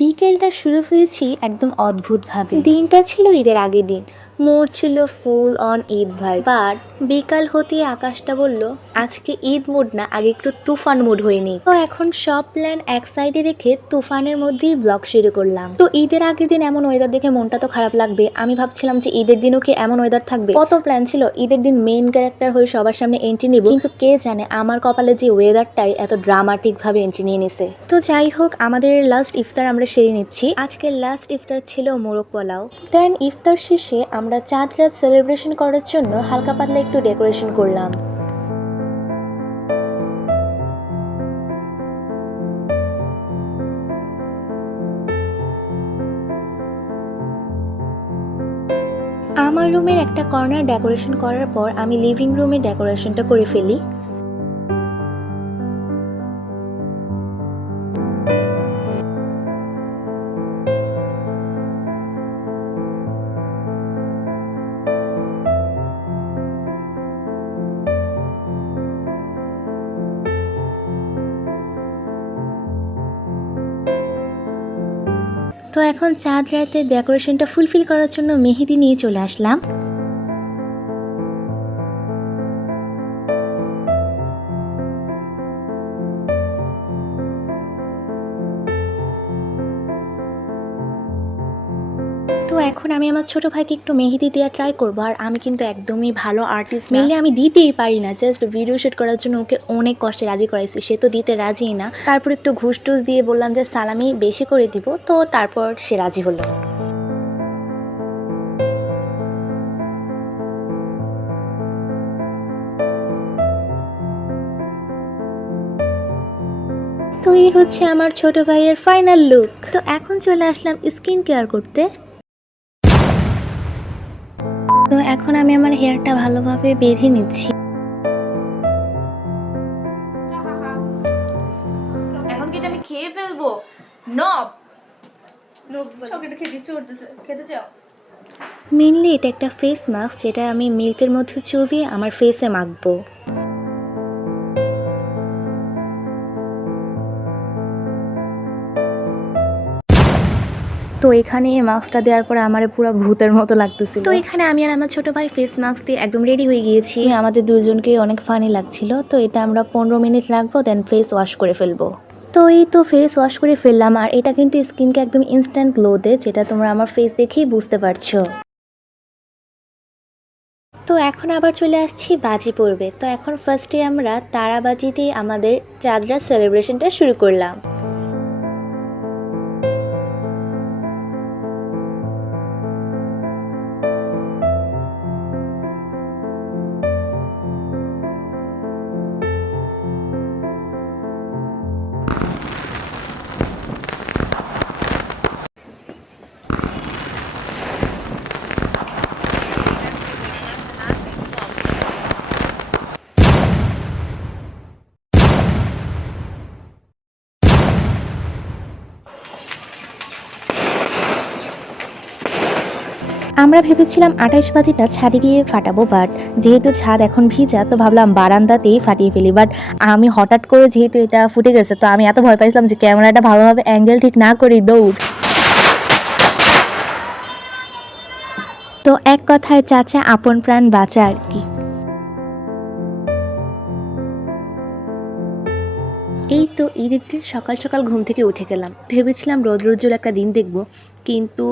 বিকেলটা শুরু হয়েছি একদম অদ্ভুতভাবে। দিনটা ছিল ঈদের আগের দিন, মোড ছিল full on Eid vibe. But বিকাল হতে আকাশটা বলল আজকে ঈদ মুড না, আগে একটু তুফান মুড হয়ে নি। তো এখন সব প্ল্যান এক সাইডে রেখে তুফানের মধ্যেই ব্লগ শুরু করলাম। তো ঈদের আগের দিন এমন ওয়েদার দেখে মনটা তো খারাপ লাগবে। আমি ভাবছিলাম যে ঈদের দিনও কি এমন ওয়েদার থাকবে। কত প্ল্যান ছিল ঈদের দিন মেইন ক্যারেক্টার হয়ে সবার সামনে এন্ট্রি নিব, কিন্তু কে জানে আমার কপালে যে ওয়েদারটাই এত ড্রামাটিক ভাবে এন্ট্রি নিয়ে নিছে। তো যাই হোক, আমাদের লাস্ট ইফতার আমরা সেরে নিচ্ছি। আজকের লাস্ট ইফতার ছিল মোরগ পোলাও। দেন ইফতার শেষে আমরা চাঁদ রাত সেলিব্রেশন করার জন্য হালকা পাতলা একটু ডেকোরেশন করলাম। আমার রুমের একটা কর্নার ডেকোরেশন করার পর আমি লিভিং রুমের ডেকোরেশনটা করে ফেলি। তো এখন চাঁদ রাতের ডেকোরেশনটা ফুলফিল করার জন্য মেহেদি নিয়ে চলে আসলাম। তো এখন আমি আমার ছোট ভাইকে একটু মেহেদি দেওয়া ট্রাই করবো। আর আমি কিন্তু একদমই ভালো আর্টিস্ট, মেনলি আমি দিতেই পারি না, জাস্ট ভিডিও শুট করার জন্য ওকে অনেক কষ্টে রাজি করাইছি, সে তো দিতে রাজি না। তারপর একটু ঘুষ টুস দিয়ে বললাম যে সালামি বেশি করে দিব, তো তারপর সে রাজি হলো। তো এই হচ্ছে আমার ছোট ভাইয়ের ফাইনাল লুক। তো এখন চলে আসলাম স্কিন কেয়ার করতে। তো এখন আমি আমার হেয়ারটা ভালোভাবে বেঁধে নিচ্ছি। এখন কি এটা আমি খেয়ে ফেলবো? নব চকলেট খেতে ইচ্ছে করতেছে, খেতে চাও? মেনলি এটা একটা ফেস মাস্ক, যেটা আমি মিল্কের মধ্যে চুবিয়ে আমার ফেসে মাখবো। তো এখানে মাস্কটা দেওয়ার পরে আমার পুরো ভূতের মতো লাগতেছিল। তো এখানে আমি আর আমার ছোট ভাই ফেস মাস্ক দিয়ে একদম রেডি হয়ে গিয়েছি। আমাদের দুজনকে অনেক ফানি লাগছিল। তো এটা আমরা 15 মিনিট রাখবো, দেন ফেস ওয়াশ করে ফেলবো। তো এই তো ফেস ওয়াশ করে ফেললাম। আর এটা কিন্তু স্কিনকে একদম ইনস্ট্যান্ট গ্লো দেয়, যেটা তোমরা আমার ফেস দেখেই বুঝতে পারছো। তো এখন আবার চলে আসছি বাজি পড়বে। তো এখন ফার্স্টে আমরা তারাবাজি দিয়ে আমাদের চাঁদ রাত সেলিব্রেশনটা শুরু করলাম। আমরা ভেবেছিলাম 28 বাজিটা ছাদে গিয়ে ফাটাবো, বাট যেহেতু ছাদ এখন ভিজা তো ভাবলাম বারান্দাতেই ফাটিয়ে ফেলি। বাট আমি হঠাৎ করে যেহেতু এটা ফুটে গেছে, তো আমি এত ভয় পাইছিলাম যে ক্যামেরাটা ভালোভাবে অ্যাঙ্গেল ঠিক না করেই দৌড়। তো এক কথায় চাচা আপন প্রাণ বাঁচা আর কি। এই তো ঈদের দিন সকাল সকাল ঘুম থেকে উঠে গেলাম, ভেবেছিলাম রৌদ্রোজ্জ্বল একটা দিন দেখব, কিন্তু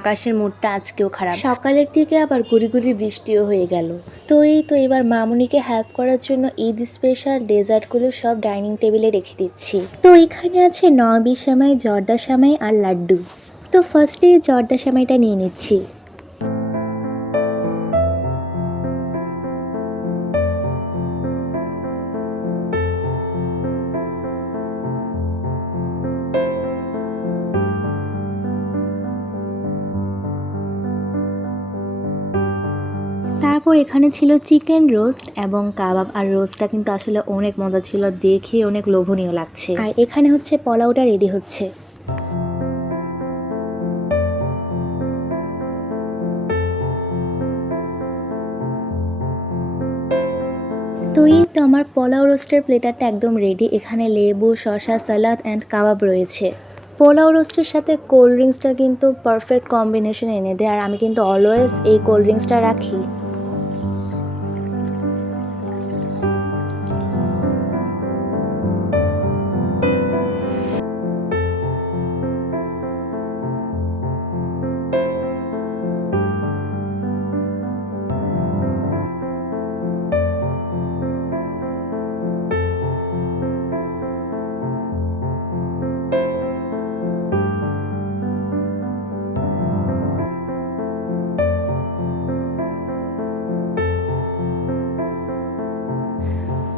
আকাশের মুডটা আজকেও খারাপ। সকালের দিকে আবার গুড়ি গুড়ি বৃষ্টিও হয়ে গেল। তো এই তো এবার মামুনিকে হেল্প করার জন্য ঈদ স্পেশাল ডেজার্টগুলো সব ডাইনিং টেবিলে রেখে দিচ্ছি। তো এখানে আছে নবী সেমাই, জর্দা সেমাই আর লাড্ডু। তো ফার্স্টে জর্দা সেমাইটা নিয়ে নিচ্ছি। তারপর এখানে ছিল চিকেন রোস্ট এবং কাবাব। আর রোস্টটা কিন্তু আসলে অনেক মজা ছিল, দেখে অনেক লোভনীয় লাগছে। আর এখানে হচ্ছে পোলাওটা রেডি হচ্ছে। তো এই তো আমার পোলাও রোস্টের প্লেটারটা একদম রেডি। এখানে লেবু, শসা, সালাদ অ্যান্ড কাবাব রয়েছে। পোলাও রোস্টের সাথে কোল্ড ড্রিঙ্কসটা কিন্তু পারফেক্ট কম্বিনেশন এনে দেয়, আর আমি কিন্তু অলওয়েজ এই কোল্ড ড্রিঙ্কসটা রাখি।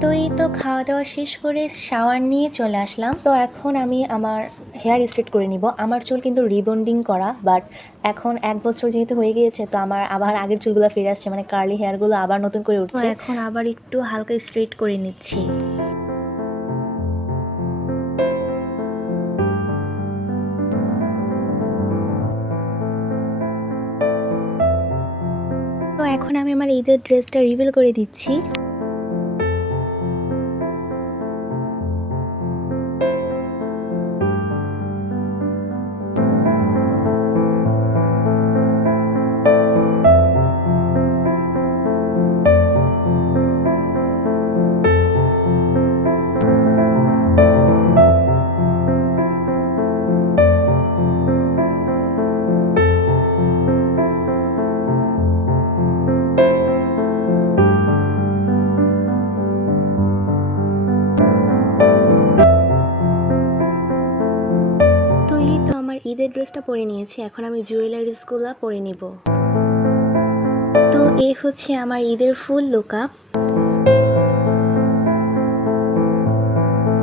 তো এই তো খাওয়া দাওয়া শেষ করে শাওয়ার নিয়ে চলে আসলাম। তো এখন আমি আমার হেয়ার স্ট্রেট করে নিব। আমার চুল কিন্তু রিবন্ডিং করা, বাট এখন 1 বছর যেহেতু হয়ে গিয়েছে, তো আমার আবার আগের চুলগুলো ফিরে আসছে, মানে কার্লি হেয়ারগুলো আবার নতুন করে উঠছে। এখন আবার একটু হালকা স্ট্রেট করে নিচ্ছি। তো এখন আমি আমার ঈদের ড্রেসটা রিভিল করে দিচ্ছি। তো এই তো আমার ঈদের ড্রেসটা পরে নিয়েছি, এখন আমি জুয়েলারিসগুলো পরে নিব। তো এই হচ্ছে আমার ঈদের ফুল লুকআপ।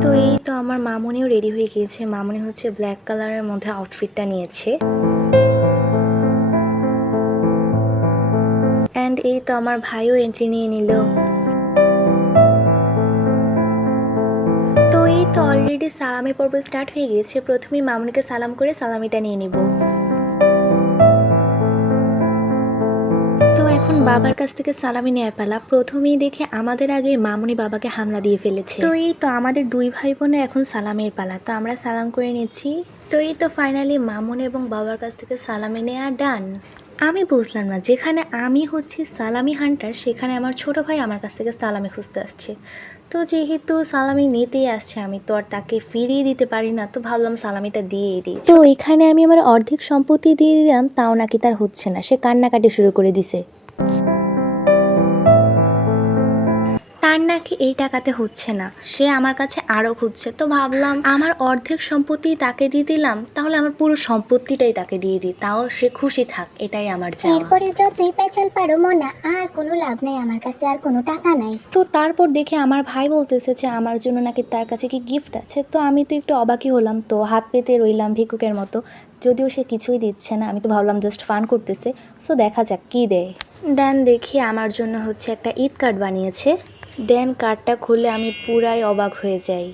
তো এই তো আমার মামুনিও রেডি হয়ে গিয়েছে। মামুনি হচ্ছে ব্ল্যাক কালারের মধ্যে আউটফিটটা নিয়েছে। অ্যান্ড এই তো আমার ভাইও এন্ট্রি নিয়ে নিল। তো এই তো অলরেডি সালামি পর্ব স্টার্ট হয়ে গিয়েছে। প্রথমেই মামুনিকে সালাম করে সালামিটা নিয়ে নিব। তো এখন বাবার কাছ থেকে সালামি নেওয়ার পালা। প্রথমেই দেখে আমাদের আগে মামুনি বাবাকে হামলা দিয়ে ফেলেছে। তো এই তো আমাদের 2 ভাই বোনের এখন সালামের পালা। তো আমরা সালাম করে নিচ্ছি। তো এই তো ফাইনালি মামুনি এবং বাবার কাছ থেকে সালামি নেওয়া ডান। আমি বুঝলাম না, যেখানে আমি হচ্ছি সালামি হান্টার, সেখানে আমার ছোট ভাই আমার কাছ থেকে সালামি খুঁজতে আসছে। তো যেহেতু সালামি নিতেই আসছে, আমি তো আর তাকে ফিরিয়ে দিতে পারি না, তো ভাবলাম সালামিটা দিয়েই দিই। তো এখানে আমি আমার অর্ধেক সম্পত্তি দিয়ে দিলাম, তাও নাকি তার হচ্ছে না, সে কান্নাকাটি শুরু করে দিছে। তার নাকি এই টাকাতে হচ্ছে না, সে আমার কাছে আরও খুঁজছে। তো ভাবলাম আমার অর্ধেক সম্পত্তি তাকে দিয়ে দিলাম, তাহলে আমার পুরো সম্পত্তিটাই তাকে দিয়ে দিই, তাও সে খুশি থাক, এটাই আমার চাওয়া। এরপরে যতই পেঁচাল পারো মনা, আর কোনো লাভ নাই, আমার কাছে আর কোনো টাকা নাই। তো তারপর দেখে আমার ভাই বলতেছে যে আমার জন্য নাকি তার কাছে কি গিফট আছে। তো আমি তো একটু অবাকই হলাম, তো হাত পেতে রইলাম ভিক্ষুকের মতো। যদিও সে কিছুই দিচ্ছে না, আমি তো ভাবলাম জাস্ট ফান করতেছে। সো দেখা যাক কী দেয়। দেন দেখি আমার জন্য হচ্ছে একটা ঈদ কার্ড বানিয়েছে। দেন কার্ডটা খুলে আমি পুরাই অবাক হয়ে যাই।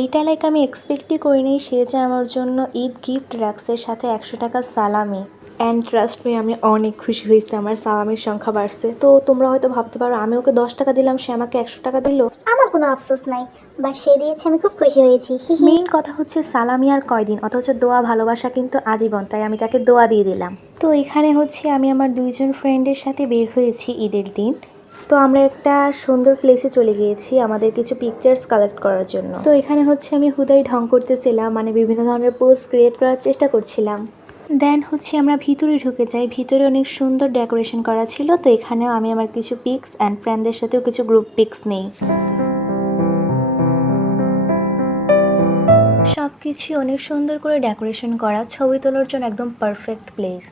এইটা লাইক আমি এক্সপেক্টই করিনি, সে যে আমার জন্য ঈদ গিফট রাখছে, সাথে 100 টাকা সালামি। অ্যান্ড ট্রাস্ট মি, আমি অনেক খুশি হয়েছি, আমার সালামির সংখ্যা বাড়ছে। তো তোমরা হয়তো ভাবতে পারো আমি ওকে 10 টাকা দিলাম, সে আমাকে 100 টাকা দিল। আমার কোনো আফসোস নাই, বাট সে দিয়েছে, আমি খুব খুশি হয়েছি। মেইন কথা হচ্ছে সালামি আর কয়দিন, অথচ দোয়া ভালোবাসা কিন্তু আজীবন, তাই আমি তাকে দোয়া দিয়ে দিলাম। তো এখানে হচ্ছে আমি আমার 2 জন ফ্রেন্ডের সাথে বের হয়েছি ঈদের দিন। তো আমরা একটা সুন্দর প্লেসে চলে গিয়েছি আমাদের কিছু পিকচার্স কালেক্ট করার জন্য। তো এখানে হচ্ছে আমি হুদাই ঢং করতেছিলাম, মানে বিভিন্ন ধরনের পোজ ক্রিয়েট করার চেষ্টা করছিলাম। দেন হচ্ছে আমরা ভিতরে ঢুকে যাই। ভিতরে অনেক সুন্দর ডেকোরেশন করা ছিল। তো এখানেও আমি আমার কিছু পিক্স অ্যান্ড ফ্রেন্ডদের সাথেও কিছু গ্রুপ পিক্স নেই। সব কিছুই অনেক সুন্দর করে ডেকোরেশন করা, ছবি তোলার জন্য একদম পারফেক্ট প্লেস।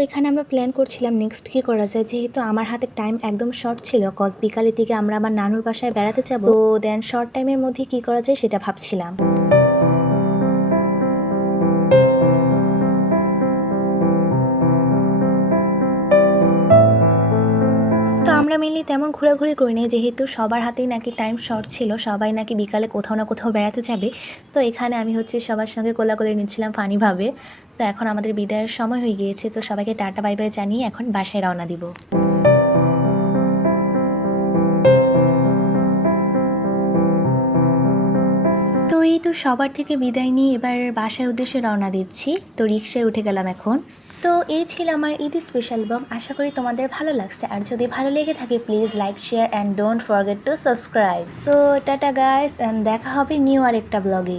তো এখানে আমরা প্ল্যান করছিলাম নেক্সট কী করা যায়, যেহেতু আমার হাতে টাইম একদম শর্ট ছিল, কজ বিকালের দিকে আমরা আমার নানুর বাসায় বেড়াতে যাব। তো দেন শর্ট টাইমের মধ্যে কী করা যায় সেটা ভাবছিলাম। তো আমরা মেনলি তেমন ঘোরাঘুরি করি না, যেহেতু সবার হাতেই নাকি টাইম শর্ট ছিল, সবাই নাকি বিকালে কোথাও না কোথাও বেড়াতে যাবে। তো এখানে আমি হচ্ছে সবার সঙ্গে কোলাকুলি নিচ্ছিলাম ফানিভাবে। তো এখন আমাদের বিদায়ের সময় হয়ে গিয়েছে, তো সবাইকে টাটা বাই বাই জানিয়ে এখন বাসায় রওনা দিব। তো এই তো সবার থেকে বিদায় নিয়ে এবার বাসার উদ্দেশ্যে রওনা দিচ্ছি। তো রিক্সায় উঠে গেলাম এখন। তো এই ছিল আমার ঈদ স্পেশাল ব্লগ। আশা করি তোমাদের ভালো লাগছে, আর যদি ভালো লেগে থাকে please like share and don't forget to subscribe. So tata guys, and দেখা হবে নিউ আর একটা ব্লগে।